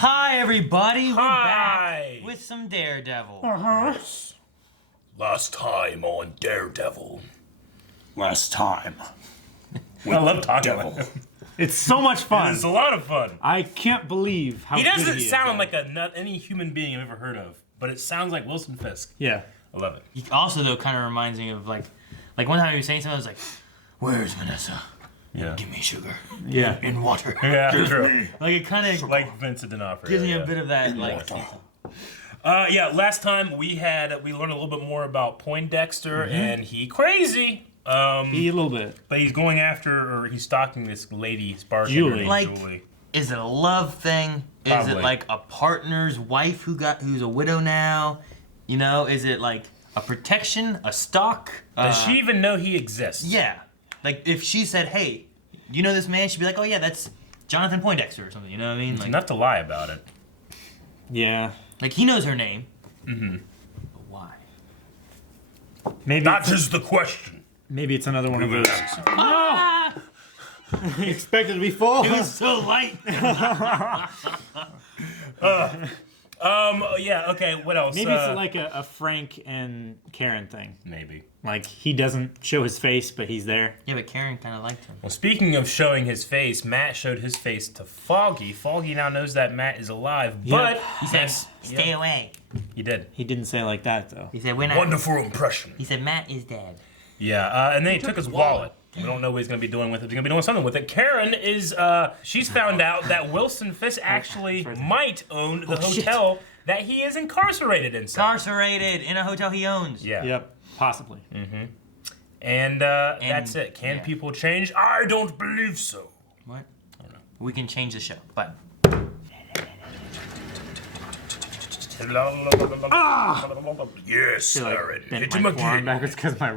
Hi, everybody. We're Hi. back with some Daredevil. Last time on Daredevil. Last time. I love talking about him. It's so much fun. It's a lot of fun. I can't believe how He good doesn't he is. sound like any human being I've ever heard of, but it sounds like Wilson Fisk. Yeah. I love it. He also, though, kind of reminds me of, like one time he was saying something, I was like, where's Vanessa? Yeah. Give me sugar. Yeah. And water. Yeah, true. Like, it kind of Like Vincent D'Onofrio. gives me a bit of that, like... Yeah, last time we learned a little bit more about Poindexter, and he crazy. A little bit. But he's going after, or he's stalking this lady, bartender Julie. named Like, Julie. is it a love thing? Is Probably. it, like, a partner's wife who's a widow now? You know, is it, like, a protection, a stalk? Does she even know he exists? Yeah. Like, if she said, hey, you know this man? She'd be like, oh, yeah, that's Jonathan Poindexter or something. You know what I mean? It's Like, enough to lie about it. Yeah. like he knows her name. Mm-hmm. But why? Maybe That is the question. maybe it's another one of those. Ah! Expected to be full. It was so light. Yeah, okay, what else? Maybe it's like a Frank and Karen thing. Maybe. Like he doesn't show his face, but he's there. Yeah, but Karen kind of liked him. Well, speaking of showing his face, Matt showed his face to Foggy. Foggy now knows that Matt is alive, but... He said, stay away. He did. He didn't say it like that though. He said, we're not... Wonderful impression. He said, Matt is dead. Yeah, and then he took his wallet. We don't know what he's going to be doing with it. He's going to be doing something with it. Karen is, she's found out that Wilson Fisk actually might own the hotel that he is incarcerated inside. Incarcerated in a hotel he owns. Yeah. Yep. Possibly. And that's it. Can yeah. people change? I don't believe so. What? I don't know. We can change the show, but... Yes, Aaron. Bent Hit him my forearm again. backwards because my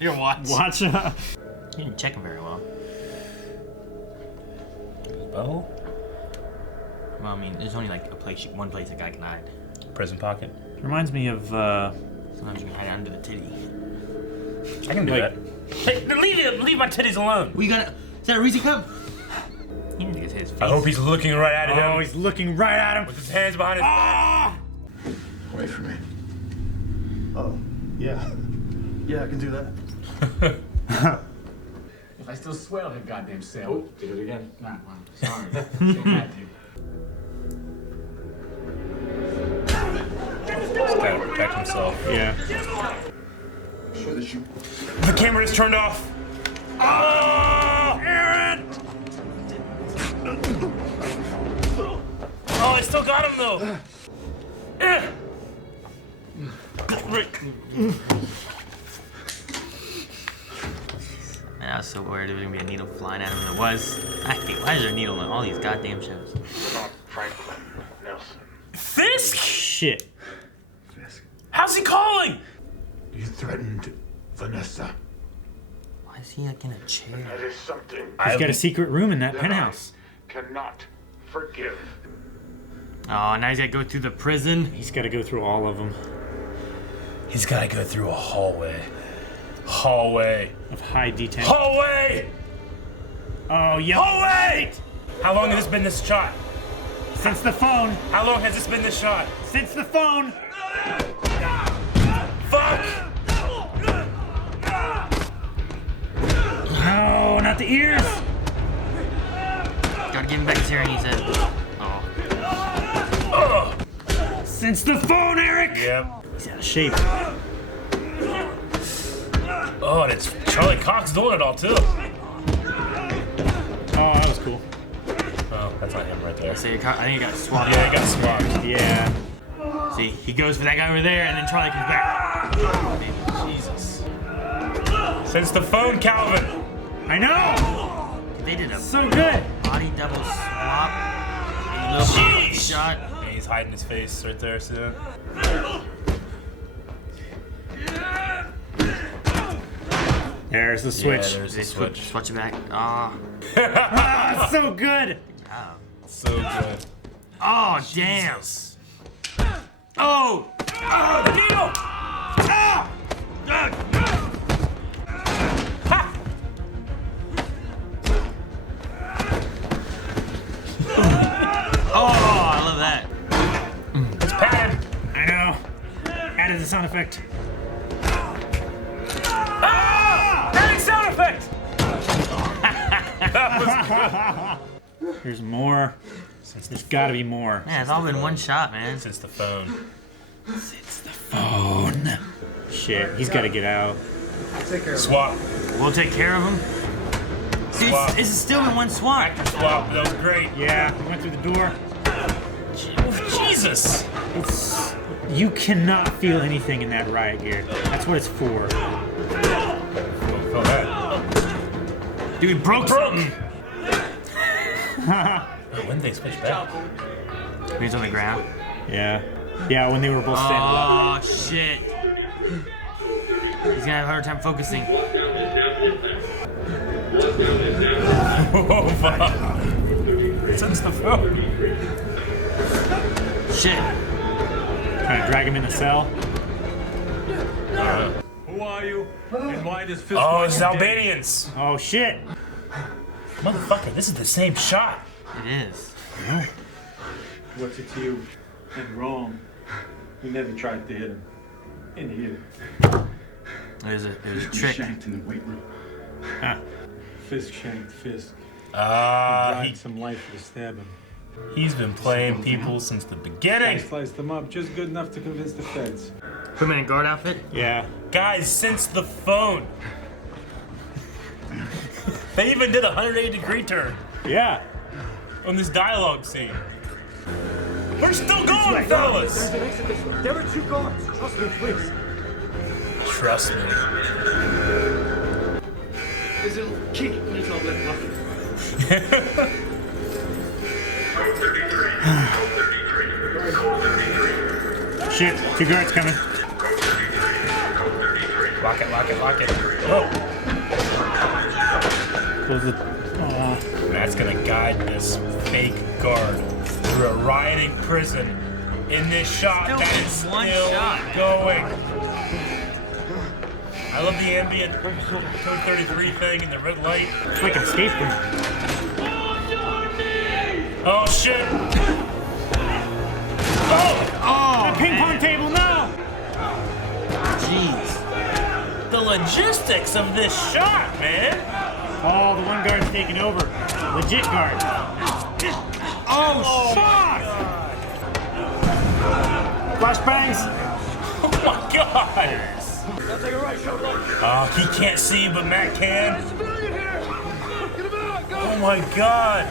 Your watch. watch. You didn't check him very well. Oh, Well, I mean, there's only like one place a guy can hide. prison pocket. Reminds me of Sometimes you can hide under the titty. I can do Like- that. Hey, leave my titties alone. We got is that a Reezy cup? He needs to get his face. I hope he's looking right at him. oh, he's looking right at him. With his hands behind his back. Wait for me. Oh, yeah. Yeah, I can do that. If I still swear on the goddamn sale. Oh, did it again. Nah, I'm sorry. Take that, dude. He's got to protect himself. Yeah. Sure that you. The camera is turned off. Oh, Aaron! Oh, I still got him though. Man, I was so worried there was gonna be a needle flying at him. There was. I think, why is there a needle in all these goddamn shows? Franklin Nelson. Fisk? Shit. Fisk. How's he calling? You threatened Vanessa. Why is he like in a chair? That is something He's got a secret room in that that penthouse. I cannot forgive. Oh, now he's gotta go through the prison. He's got to go through all of them. He's got to go through a hallway. Hallway. Of high detention. Hallway! Oh, yeah. Hallway! How long has this been this shot? Since the phone. How long has this been this shot? Since the phone. Fuck! No, not the ears. Gotta give him back his hearing, he said. Oh. Since the phone, Eric. Yep. He's out of shape. Oh, and it's Charlie Cox doing it all too. Oh, that was cool. Oh, that's not him right there. See, I think he got swapped. Yeah, he got swapped. Yeah. See, he goes for that guy over there, and then Charlie comes back. Oh, man, Jesus. Since the phone, Calvin. I know. They did a So good. body double swap. A little Sheesh. shot. And he's hiding his face right there, see that? There's the switch. Yeah, there's They the switch. switch it back. Ah. Ah, so good. Oh. So good. Oh, damn. Oh! Oh, the needle! Ah! Ha! Oh, I added the sound effect. Ah! Adding sound effect! That was good. There's more. There's gotta be more. Yeah, it's all been one shot, man. Since the phone. Phone. Shit, he's gotta get out. I'll take care of it. Swap. We'll take care of him. See, Swap. this is still in one swap. Active swap. That was great. Yeah, he went through the door. Jesus. It's... You cannot feel anything in that riot gear. That's what it's for. Feel that. Dude, he broke something. When did they switch back? He's on the ground. Yeah. Yeah, when they were both standing up. Oh, shit. He's gonna have a hard time focusing. Oh, fuck. Since the phone. Shit. Trying to drag him in the cell. Who are you? And why does Fisk Oh, want it's you dead? Albanians. Oh, shit. Motherfucker, this is the same shot. It is. What's it to you? And wrong. You never tried to hit him. In here. There's a He trick. shanked in the weight room. Huh. Fisk shanked Fisk. He, Some life to stab him. he's been playing people since the I beginning. sliced them up just good enough to convince the feds. Put him in a guard outfit. Yeah. Guys, since the phone. They even did a 180-degree turn Yeah. on this dialogue scene. We're still going, fellas. an exit this way. There are 2 guards. Trust me, please. Trust me. There's a key. It's all lit up. Shit, 2 guards coming. Lock it, lock it, lock it. Oh, Close the... that's gonna guide this fake guard through a rioting prison in this shot Still that is one still shot. going. I love the ambient code 33 thing and the red light. It's like an escape room. Oh shit! Oh, Ping pong table, no! jeez. The logistics of this shot, man! Oh, the one guard's taking over. Legit guard. Oh, Fuck! Flashbangs! Oh my god! Oh, he can't see, but Matt can. Oh my god!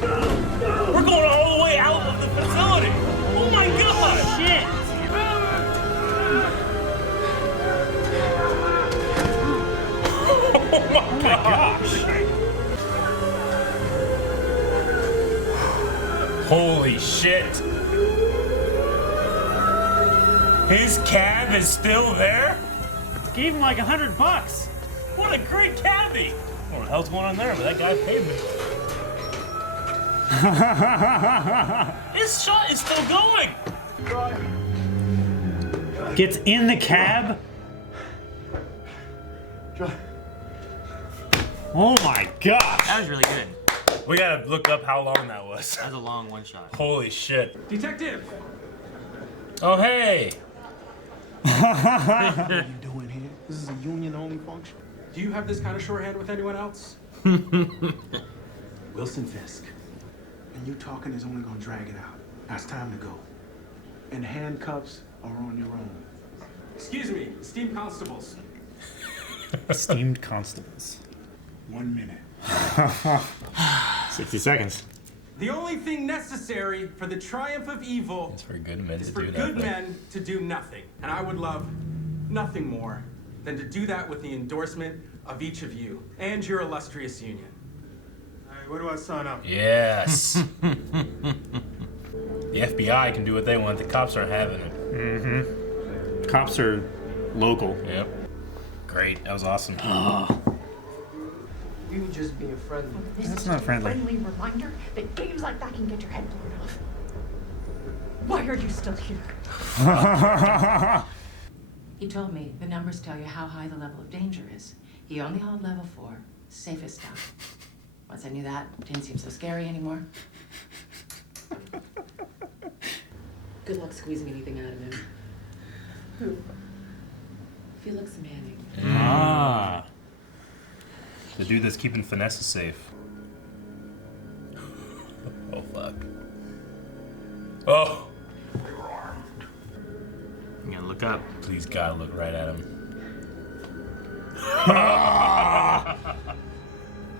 We're going all the way out of the facility! Oh my god! Shit! Oh my gosh! Holy shit! His cab is still there? Gave him like $100. What a great cabbie! What the hell's going on there? But that guy paid me. This shot is still going! Gets in the cab. Oh my gosh! that was really good. We gotta look up how long that was. That was a long one shot. Holy shit. Detective! Oh, hey! What are you doing here? This is a union-only function. Do you have this kind of shorthand with anyone else? Wilson Fisk. And you talking is only gonna drag it out. Now it's time to go. And handcuffs are on your own. Excuse me, esteemed constables. Esteemed constables. 1 minute. 60 seconds. The only thing necessary for the triumph of evil It's for good men is to for do good that. men to do nothing. And I would love nothing more than to do that with the endorsement of each of you and your illustrious union. All right, where do I sign up? Yes. The FBI can do what they want. The cops aren't having it. Cops are local. Yep. Great. That was awesome. You just being friendly. This That's is not just friendly. a friendly reminder that games like that can get your head blown off. Why are you still here? He told me the numbers tell you how high the level of danger is. He only held level 4, safest down. Once I knew that, it didn't seem so scary anymore. Good luck squeezing anything out of him. Who? Felix Manning. Ah. The dude that's keeping Finesse safe. Oh, fuck. Oh! I'm gonna look up. Please, God, look right at him.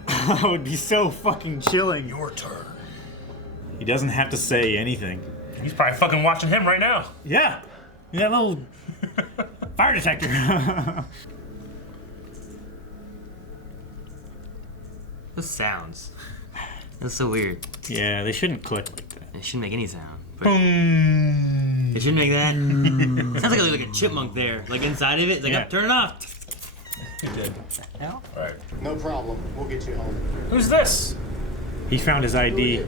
That would be so fucking chilling. Your turn. He doesn't have to say anything. He's probably fucking watching him right now. Yeah. You got a little fire detector. Those sounds. That's so weird. Yeah, they shouldn't click like that. It shouldn't make any sound. But Boom. it shouldn't make that. Sounds like a chipmunk there, like inside of it. It's like, Yeah. oh, turn it off. He did. Hell? Alright. No problem. We'll get you home. Who's this? He found his ID.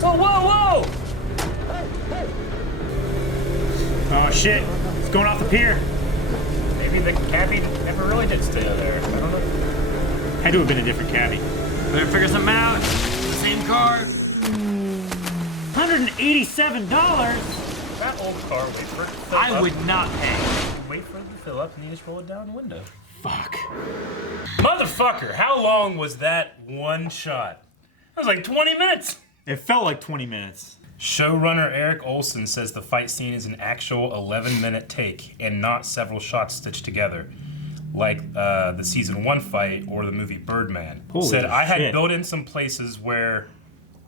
Whoa, whoa, whoa! Oh shit! It's going off the pier. Maybe the cabbie never really did stay there. I don't know. Had to have been a different cabbie. Better figure something out. Same car. $187. That old car, wait for it to fill I up. would not pay. Wait for it to fill up and you just roll it down the window. Fuck. Motherfucker, how long was that one shot? That was like 20 minutes. It felt like 20 minutes. Showrunner Eric Olson says the fight scene is an actual 11-minute take and not several shots stitched together, like the season 1 fight or the movie Birdman. Holy said I had shit. built in some places where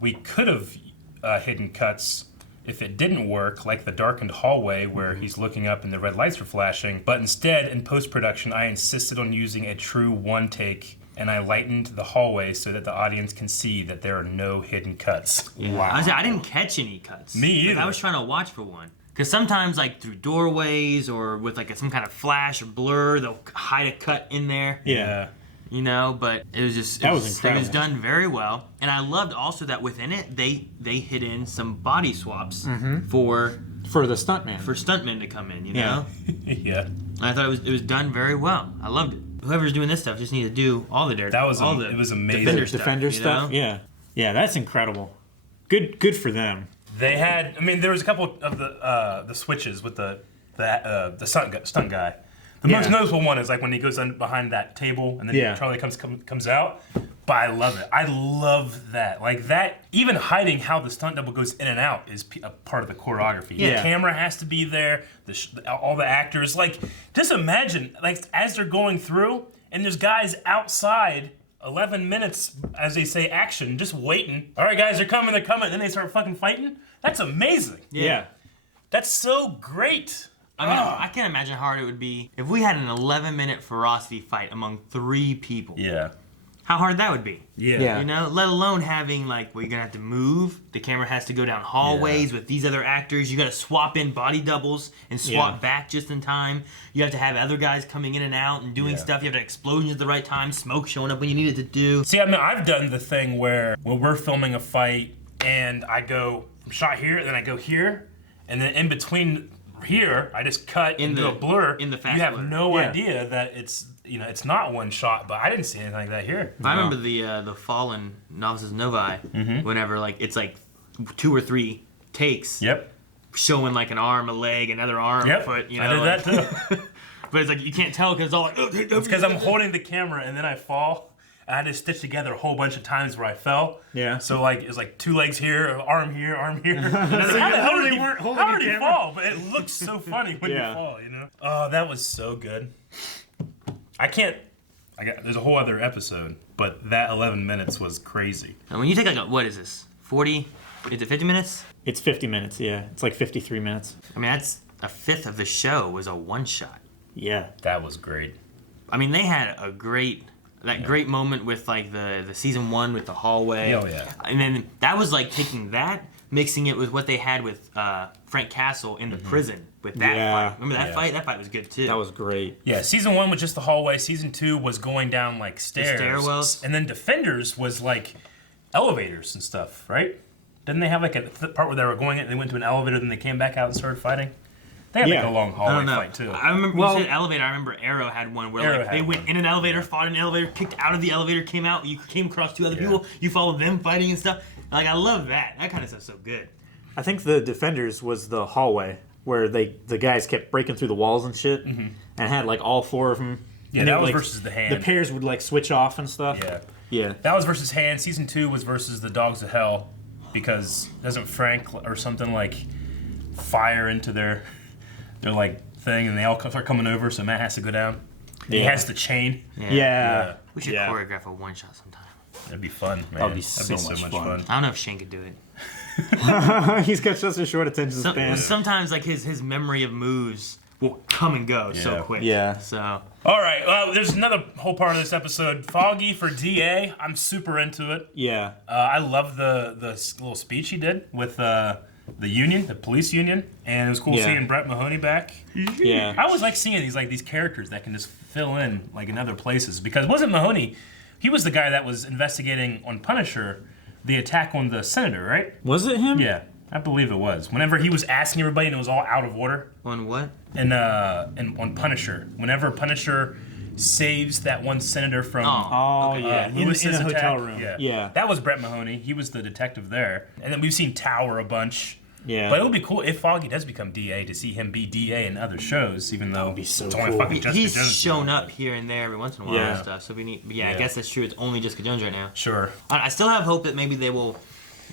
we could have hidden cuts if it didn't work, like the darkened hallway where he's looking up and the red lights were flashing. But instead, in post-production, I insisted on using a true one take, and I lightened the hallway so that the audience can see that there are no hidden cuts. Wow. Honestly, I didn't catch any cuts. Me either. Like, I was trying to watch for one. Because sometimes, like, through doorways or with, like, some kind of flash or blur, they'll hide a cut in there. Yeah. You know, but it was just... That was It incredible. was done very well. And I loved also that within it, they hid in some body swaps for For the stuntman. stuntmen to come in, you Yeah. know? Yeah. And I thought it was done very well. I loved it. Whoever's doing this stuff just need to do all the Daredevil. That was all it was amazing. Defender stuff. Defender you know? stuff. Yeah. Yeah, that's incredible. Good for them. They had, I mean, there was a couple of the switches with the stunt guy. The most Yeah. noticeable one is like when he goes behind that table and then Yeah. Charlie comes out. But I love it. I love that. Like that, even hiding how the stunt double goes in and out is a part of the choreography. Yeah. The camera has to be there. All the actors, like, just imagine, like, as they're going through and there's guys outside. 11 minutes, as they say, action, just waiting. All right, guys, they're coming, and then they start fucking fighting. That's amazing. Yeah. That's so great. I mean, I can't imagine how hard it would be if we had an 11-minute ferocity fight among 3 people. Yeah. How hard that would be. Yeah. You know, let alone having, like, where you're going to have to move. The camera has to go down hallways with these other actors. You got to swap in body doubles and swap back just in time. You have to have other guys coming in and out and doing stuff. You have to have explosions at the right time, smoke showing up when you need it to do. See, I mean, I've done the thing where when we're filming a fight and I go from shot here, and then I go here, and then in between here, I just cut and do a blur. in the fast You have blur. no idea that it's, you know, it's not one shot, but I didn't see anything like that here. I remember the Fallen Novices Novi, whenever, like, it's like 2 or 3 takes. Yep. Showing, like, an arm, a leg, another arm, Yep. foot, you know. I did like, that too. But it's like, you can't tell because it's all like... It's because I'm holding the camera and then I fall. I had to stitch together a whole bunch of times where I fell. Yeah. So like it's like 2 legs here, arm here, arm here. So how you did he, weren't holding how the did he camera? fall? But it looks so funny when Yeah. you fall, you know? Oh, that was so good. There's a whole other episode, but that 11 minutes was crazy. And when you take, like, what is this? 40? Is it 50 minutes? It's 50 minutes, yeah. It's like 53 minutes. I mean, that's a fifth of the show was a one-shot. Yeah. That was great. I mean, they had a great moment with, like, the season 1 with the hallway. Oh, yeah. And then that was like taking that, mixing it with what they had with Frank Castle in the prison with that Yeah. fight. Remember that Yeah. fight? That fight was good too. That was great. Yeah, season 1 was just the hallway. Season 2 was going down like stairs. stairwells. And then Defenders was like elevators and stuff, right? Didn't they have like a part where they were going in and they went to an elevator, then they came back out and started fighting? They had like Yeah. a long I hallway don't know. fight too. I remember Well- you said elevator. I remember Arrow had one where Arrow like they had went one. in an elevator, fought in an elevator, kicked out of the elevator, came out. You came across 2 other Yeah. people. You followed them fighting and stuff. Like I love that. That kind of stuff's so good. I think the Defenders was the hallway where the guys kept breaking through the walls and shit, and had like all 4 of them. Yeah, and that was like, versus the Hand. The pairs would like switch off and stuff. Yeah. That was versus Hand. Season 2 was versus the Dogs of Hell, because doesn't Frank or something like fire into their like thing, and they all start coming over, so Matt has to go down. He has the chain. Yeah. We should choreograph a one-shot sometime. That'd be fun, man. That'd be so much fun. I don't know if Shane could do it. He's got such a short attention span. Sometimes like his memory of moves will come and go so quick. Yeah. So. All right. Well, there's another whole part of this episode. Foggy for DA. I'm super into it. Yeah. I love the little speech he did with the union, the police union, and it was cool seeing Brett Mahoney back. Yeah. I always like seeing these characters that can just fill in like in other places, because it wasn't Mahoney. He was the guy that was investigating on Punisher the attack on the senator, right? Was it him? Yeah, I believe it was. Whenever he was asking everybody and it was all out of order. On what? And on Punisher. Whenever Punisher saves that one senator from Lewis's in a hotel attack. room. Yeah. That was Brett Mahoney. He was the detective there. And then we've seen Tower a bunch. Yeah. But it would be cool if Foggy does become DA to see him be DA in other shows, even though be so it's only cool. fucking Jessica He's Jones. shown up here and there every once in a while and stuff. So we need. But I guess that's true. It's only Jessica Jones right now. Sure. I still have hope that maybe they will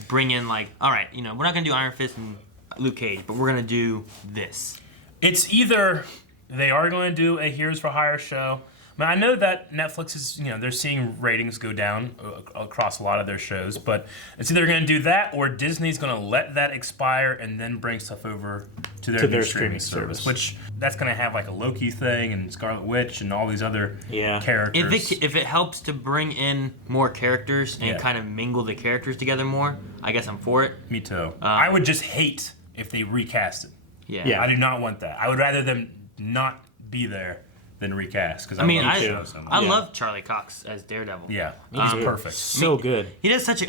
bring in like, all right, we're not gonna do Iron Fist and Luke Cage, but we're gonna do this. It's either they are going to do a Heroes for Hire show. I know that Netflix is, they're seeing ratings go down across a lot of their shows, but it's either going to do that or Disney's going to let that expire and then bring stuff over to their new streaming service, which that's going to have like a Loki thing and Scarlet Witch and all these other characters. If it helps to bring in more characters and kind of mingle the characters together more, I guess I'm for it. Me too. I would just hate if they recast it. Yeah. I do not want that. I would rather them not be there than recast. Because I love Charlie Cox as Daredevil. Yeah, he's perfect. So good. He does such a.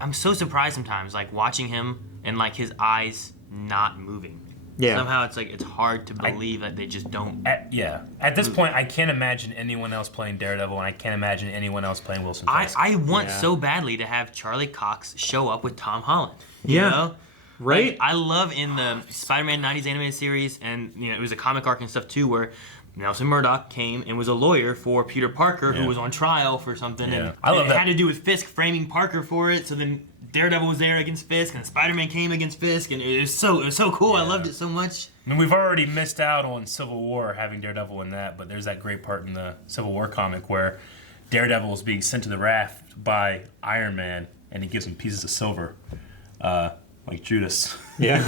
I'm so surprised sometimes, like watching him and like his eyes not moving. Yeah. Somehow it's like it's hard to believe that they just don't. At this point, I can't imagine anyone else playing Daredevil, and I can't imagine anyone else playing Wilson Fisk. I want so badly to have Charlie Cox show up with Tom Holland. Yeah. You know? Right? Like, I love in the Spider-Man 90s animated series, and it was a comic arc and stuff too, where Nelson Murdoch came and was a lawyer for Peter Parker, who was on trial for something, and I love it that. had to do with Fisk framing Parker for it. So then Daredevil was there against Fisk, and Spider-Man came against Fisk, and it was so cool. I loved it so much. I mean, we've already missed out on Civil War having Daredevil in that, but there's that great part in the Civil War comic where Daredevil is being sent to the raft by Iron Man, and he gives him pieces of silver, like Judas. Yeah.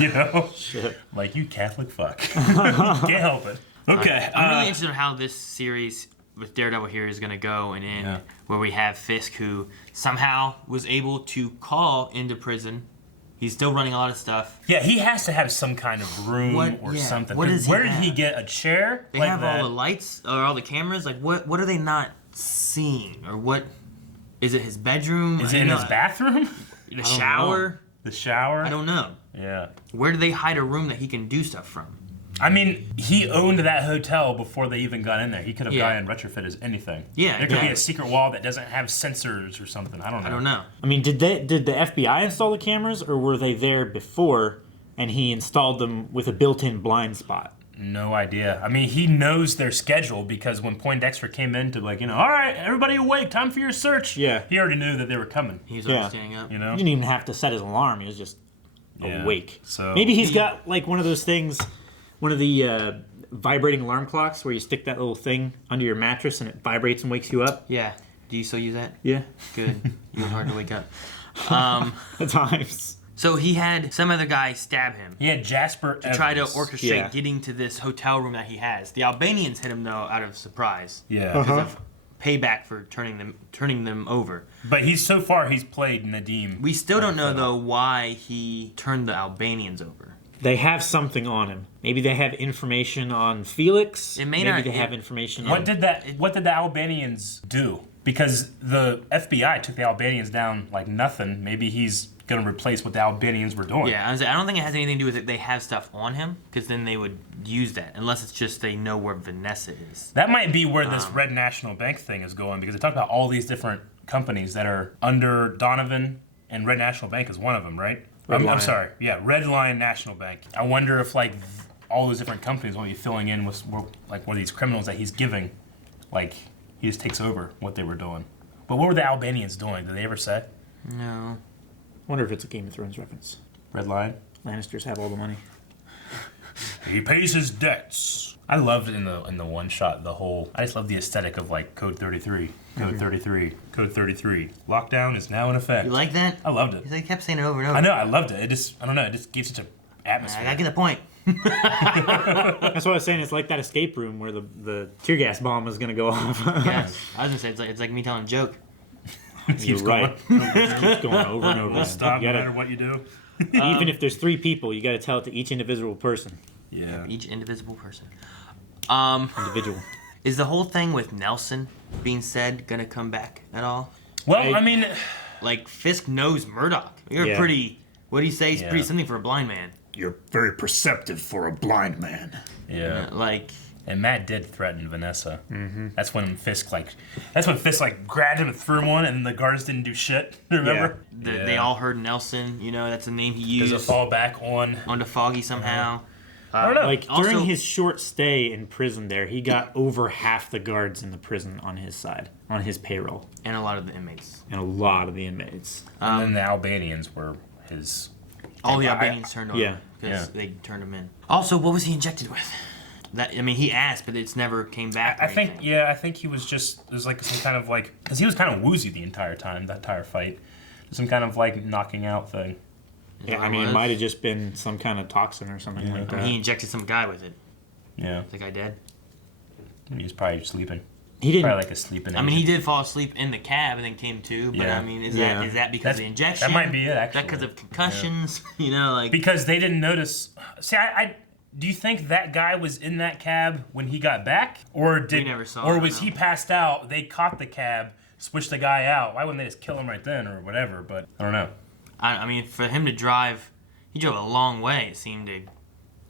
Shit. Like, you Catholic fuck. Can't help it. Okay. I'm really interested in how this series with Daredevil here is going to go, and in where we have Fisk, who somehow was able to call into prison. He's still running a lot of stuff. Yeah, he has to have some kind of room or something. What does he Where did have? he get a chair? They like have that? all the lights or all the cameras. Like, what are they not seeing? Or what? Is it his bedroom? Is it in his bathroom? The shower? The shower? I don't know. Yeah. Where do they hide a room that he can do stuff from? I mean, he owned that hotel before they even got in there. He could have gone and retrofit as anything. Yeah, there could be a secret wall that doesn't have sensors or something. I don't know. I mean, did the FBI install the cameras, or were they there before, and he installed them with a built-in blind spot? No idea. I mean, he knows their schedule because when Poindexter came in to all right, everybody awake, time for your search. Yeah. He already knew that they were coming. He was already standing up. He didn't even have to set his alarm. He was just awake. So maybe he's got like one of those things, one of the vibrating alarm clocks where you stick that little thing under your mattress and it vibrates and wakes you up. Yeah. Do you still use that? Yeah. Good. You were hard to wake up. At times. So he had some other guy stab him. He had Jasper to try to orchestrate getting to this hotel room that he has. The Albanians hit him though out of surprise. Yeah. Because of payback for turning them over. But he's played Nadim. We still don't know though why he turned the Albanians over. They have something on him. Maybe they have information on Felix. Maybe they have information on... What did the Albanians do? Because the FBI took the Albanians down like nothing. Maybe he's going to replace what the Albanians were doing. Yeah, I don't think it has anything to do with it. They have stuff on him, because then they would use that. Unless it's just they know where Vanessa is. That might be where this Red National Bank thing is going, because they talk about all these different companies that are under Donovan, and Red National Bank is one of them, right? I'm sorry. Yeah, Red Lion National Bank. I wonder if like all those different companies will be filling in with like one of these criminals that he's giving, like he just takes over what they were doing. But what were the Albanians doing? Did they ever say? No. Wonder if it's a Game of Thrones reference. Red Lion. Lannisters have all the money. He pays his debts. I loved in the one shot the whole. I just love the aesthetic of like Code 33, Code 33, Code 33. Lockdown is now in effect. You like that? I loved it. They kept saying it over and over. I know. I loved it. I don't know. It just gave such an atmosphere. I gotta get the point. That's what I was saying. It's like that escape room where the tear gas bomb is gonna go off. Yes. I was gonna say it's like me telling a joke. It keeps You're going. right. It keeps going over and over. We'll stop You no gotta- matter what you do. Even if there's 3 people, you got to tell it to each individual person. Yeah. Each indivisible person. Individual. Is the whole thing with Nelson being said gonna come back at all? Well, I mean, Like Fisk knows Murdoch. You're Yeah. pretty. What do you say? He's Yeah. pretty something for a blind man. You're very perceptive for a blind man. yeah. Like. And Matt did threaten Vanessa. Mm-hmm. That's when Fisk grabbed him and threw him one, and the guards didn't do shit. Remember? They all heard Nelson. You know, that's the name he Does used. it fall back on? Onto Foggy somehow. I don't know. Like Also- during his short stay in prison there, he got over half the guards in the prison on his side, on his payroll, And a lot of the inmates. and a lot of the inmates. And then the Albanians were his. All the I- Albanians turned on Yeah. him because Yeah. they turned him in. Also, what was he injected with? He asked, but it's never came back. I or think, anything. yeah, I think he was just, there's like some kind of like, because he was kind of woozy the entire time, that entire fight. Some kind of like knocking out thing. Yeah, what I it mean, it was? might have just been some kind of toxin or something like that. He injected some guy with it. Yeah. Is the guy dead? He was probably sleeping. He didn't. Probably like a sleeping I mean, he agent. did fall asleep in the cab and then came to. But Yeah. I mean, is Yeah. that because of the injection? That might be it, Is actually. that because of concussions? You know, like. Because they didn't notice. See, I do you think that guy was in that cab when he got back, or did, never saw or him, was no. he passed out? They caught the cab, switched the guy out. Why wouldn't they just kill him right then, or whatever? But I don't know. I mean, for him to drive, he drove a long way. It seemed to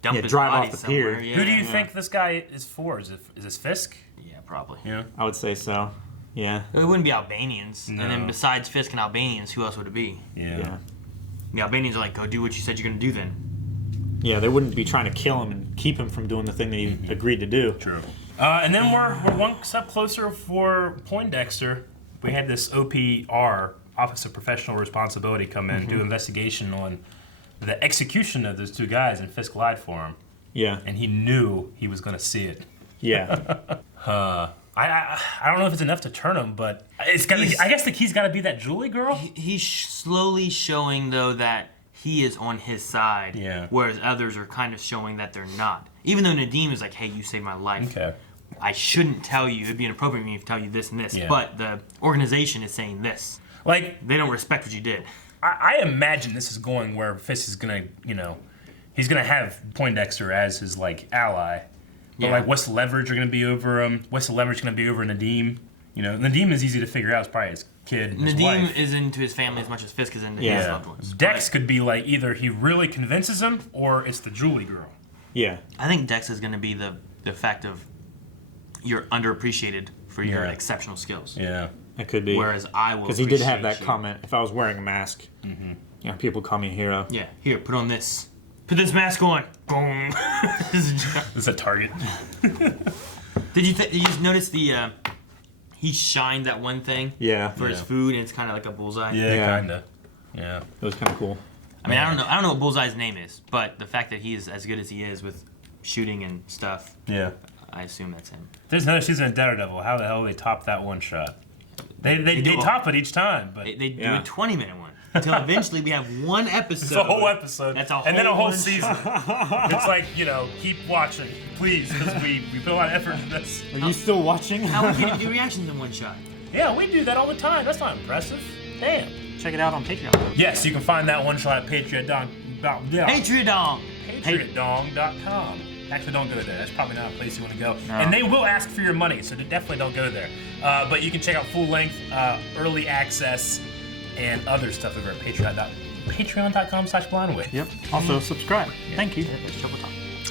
dump Yeah, his drive body off the somewhere. pier. Yeah. Who do you think this guy is for? Is this Fisk? Yeah, probably. Yeah. I would say so. Yeah. It wouldn't be Albanians. No. And then besides Fisk and Albanians, who else would it be? Yeah. The Albanians are like, go do what you said you're going to do then. Yeah, they wouldn't be trying to kill him and keep him from doing the thing that he agreed to do. True. And then we're one step closer for Poindexter. We had this OPR, Office of Professional Responsibility, come in and do investigation on the execution of those 2 guys, and Fisk lied for him. Yeah. And he knew he was going to see it. Yeah. I don't know if it's enough to turn him, but it's got. I guess the key's got to be that Julie girl. He's slowly showing, though, that he is on his side. Yeah. Whereas others are kind of showing that they're not. Even though Nadim is like, hey, you saved my life. Okay. I shouldn't tell you. It'd be inappropriate for me to tell you this and this. Yeah. But the organization is saying this. Like, They don't respect what you did. I imagine this is going where Fisk is gonna, he's gonna have Poindexter as his like ally. But Yeah. like, what's the leverage are gonna be over him? What's the leverage gonna be over Nadim? Nadim is easy to figure out. It's probably his kid. And his Nadim wife. is into his family as much as Fisk is into his Yeah. loved ones. Dex could be like either he really convinces him or it's the Julie girl. Yeah. I think Dex is going to be the fact of you're underappreciated for your Yeah. exceptional skills. Yeah. It could be. Whereas I will. Because he did have that appreciate you. comment. If I was wearing a mask, people call me a hero. Yeah, here, put on this. Put this mask on. Boom. It's a target. Did you notice the? He shined that one thing. Yeah. For his Yeah. food, and it's kind of like a bullseye. Yeah. Kinda. Yeah. It was kind of cool. I mean, I don't know what Bullseye's name is, but the fact that he is as good as he is with shooting and stuff, Yeah. I assume that's him. There's another season of Daredevil. How the hell do they top that one shot? They do a- top it each time, but They do Yeah. a 20-minute one until evenly we have one episode. it's a whole episode. That's a and then a whole whole one season. It's like, keep watching, please, because we put a lot of effort into this. Are you still watching? How we can do reactions in one shot? Yeah, we do that all the time. That's not impressive. Damn. Check it out on Patreon. Yes, you can find that one shot at Patreon.com. Patreon. Patreon.com. Actually, don't go there. That's probably not a place you want to go. And they will ask for your money, so definitely don't go there. But you can check out full length, early access, and other stuff over at patreon.com/blindway. Yep. Also, subscribe. Thank you. Let's trouble talk.